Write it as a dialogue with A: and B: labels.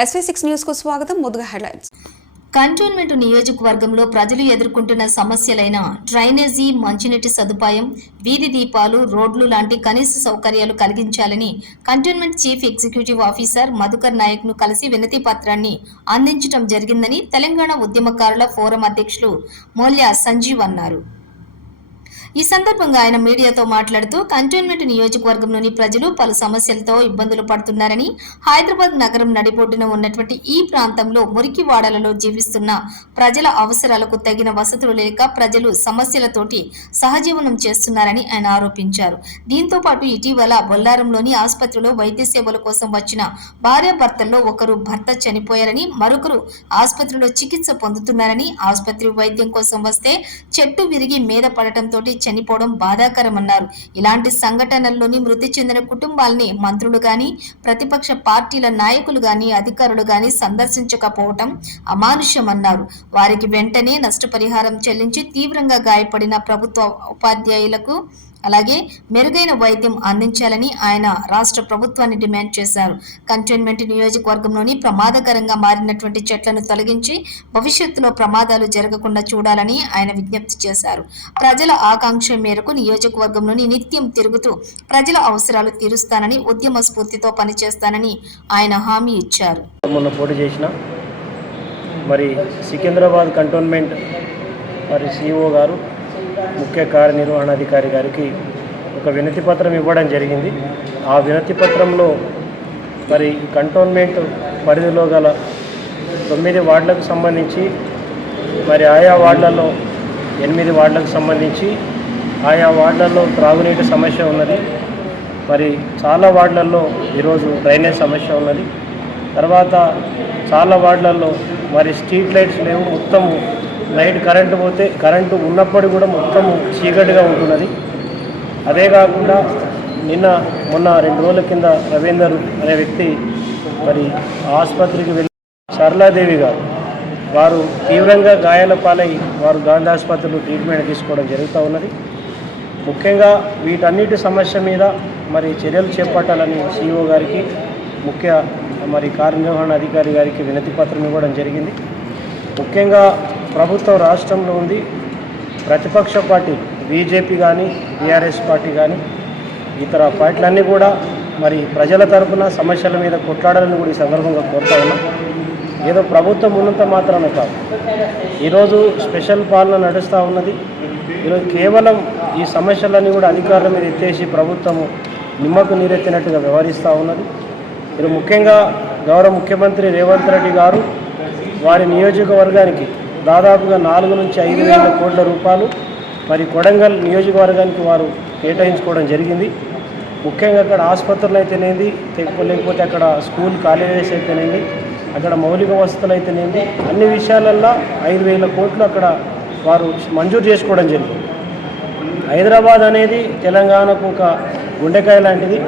A: SV six న్యూస్కు స్వాగతం ముందుగా హెడ్లైన్స్.
B: కంటోన్మెంట్ నియోజకవర్గంలో ప్రజలు ఎదుర్కొంటున్న సమస్యలైన డ్రైనేజీ మంచినీటి సదుపాయం వీధి దీపాలు రోడ్లు లాంటి కనీస సౌకర్యాలు కలిగించాలని cantonment chief executive officer Madhukar నాయక్ను కలిసి వినతి పత్రాన్ని అందించడం జరిగిందని తెలంగాణ ఉద్యమకారుల ఫోరం అధ్యక్షులు మోల్యా సంజీవ్ అన్నారు. ఈ సందర్భంగా ఆయన మీడియాతో మాట్లాడుతూ కంటోన్మెంట్ నియోజకవర్గంలోని ప్రజలు పలు సమస్యలతో ఇబ్బందులు పడుతున్నారని హైదరాబాద్ నగరం నడిబొడ్డున ఉన్నటువంటి ఈ ప్రాంతంలో మురికి వాడలలో జీవిస్తున్న ప్రజల అవసరాలకు తగిన వసతులు లేక ప్రజలు సమస్యలతోటి సహజీవనం చేస్తున్నారని ఆయన ఆరోపించారు. దీంతో పాటు ఇటీవల బొల్లారంలోని ఆసుపత్రిలో వైద్య సేవల కోసం వచ్చిన భార్యాభర్తల్లో ఒకరు భర్త చనిపోయారని మరొకరు ఆసుపత్రిలో చికిత్స పొందుతున్నారని ఆసుపత్రి వైద్యం కోసం వస్తే చెట్టు విరిగి మీద పడటంతో చనిపోవడం బాధాకరమన్నారు. ఇలాంటి సంఘటనల్లోని మృతి చెందిన కుటుంబాల్ని మంత్రులు గాని ప్రతిపక్ష పార్టీల నాయకులు గాని అధికారులు గాని సందర్శించకపోవటం అమానుష్యమన్నారు. వారికి వెంటనే నష్టపరిహారం చెల్లించి తీవ్రంగా గాయపడిన ప్రభుత్వ ఉపాధ్యాయులకు అలాగే మెరుగైన వైద్యం అందించాలని ఆయన రాష్ట్ర ప్రభుత్వాన్ని డిమాండ్ చేశారు. కంటోన్మెంట్ నియోజకవర్గంలోని ప్రమాదకరంగా మారినటువంటి చెట్లను తొలగించి భవిష్యత్తులో ప్రమాదాలు జరగకుండా చూడాలని ఆయన విజ్ఞప్తి చేశారు. ప్రజల ఆకాంక్ష మేరకు నియోజకవర్గంలోని నిత్యం తిరుగుతూ ప్రజల అవసరాలు తీరుస్తానని ఉద్యమ స్ఫూర్తితో పనిచేస్తానని ఆయన హామీ ఇచ్చారు.
C: మొన్న పోటీ చేసిన మరి సికింద్రాబాద్ కంటోన్మెంట్ మరి సిఇఓ గారు ముఖ్య కార్యనిర్వహణాధికారి గారికి ఒక వినతి పత్రం ఇవ్వడం జరిగింది. ఆ వినతి పత్రంలో మరి కంటోన్మెంట్ పరిధిలో గల తొమ్మిది వార్డులకు సంబంధించి మరి ఆయా వార్డులలో ఎనిమిది వార్డులకు సంబంధించి ఆయా వార్డులలో త్రాగునీటి సమస్య ఉన్నది. మరి చాలా వార్డులలో ఈరోజు డ్రైనేజ్ సమస్య ఉన్నది. తర్వాత చాలా వార్డులలో మరి స్ట్రీట్ లైట్స్ లేవు. మొత్తము నైట్ కరెంటు పోతే కరెంటు ఉన్నప్పటికీ కూడా మొత్తము చీకటిగా ఉంటున్నది. అదే కాకుండా నిన్న మొన్న రెండు రోజుల కింద రవీందర్ అనే వ్యక్తి మరి ఆసుపత్రికి వెళ్ళి సరళాదేవి గారు వారు తీవ్రంగా గాయాల పాలై వారు గాంధీ ఆసుపత్రిలో ట్రీట్మెంట్ తీసుకోవడం జరుగుతూ ఉన్నది. ముఖ్యంగా వీటన్నిటి సమస్య మీద మరి చర్యలు చేపట్టాలని సీఈఓ గారికి ముఖ్య మరి కార్యనిర్వహణ అధికారి గారికి వినతి పత్రం ఇవ్వడం జరిగింది. ముఖ్యంగా ప్రభుత్వం రాష్ట్రంలో ఉంది. ప్రతిపక్ష పార్టీ బీజేపీ కానీ బీఆర్ఎస్ పార్టీ కానీ ఇతర పార్టీలన్నీ కూడా మరి ప్రజల తరఫున సమస్యల మీద కొట్లాడాలని కూడా ఈ సందర్భంగా కోరుతా ఉన్నాం. ఏదో ప్రభుత్వం ఉన్నంత మాత్రమే కాదు. ఈరోజు స్పెషల్ పాలన నడుస్తూ ఉన్నది. ఈరోజు కేవలం ఈ సమస్యలన్నీ కూడా అధికారుల మీద ఎత్తేసి ప్రభుత్వము నిమ్మకు నీరెత్తినట్టుగా వ్యవహరిస్తూ ఉన్నది. ఇది ముఖ్యంగా గౌరవ ముఖ్యమంత్రి రేవంత్ రెడ్డి గారు వారి నియోజకవర్గానికి దాదాపుగా నాలుగు నుంచి ఐదు వేల కోట్ల రూపాయలు మరి కొడంగల్ నియోజకవర్గానికి వారు కేటాయించుకోవడం జరిగింది. ముఖ్యంగా అక్కడ ఆసుపత్రులు అయితేనేది లేకపోతే అక్కడ స్కూల్ కాలేజెస్ అయితేనేది అక్కడ మౌలిక వసతులు అయితేనేది అన్ని విషయాలల్లో ఐదు వేల కోట్లు అక్కడ వారు మంజూరు చేసుకోవడం జరిగింది. హైదరాబాద్ అనేది తెలంగాణకు ఒక గుండెకాయ లాంటిది.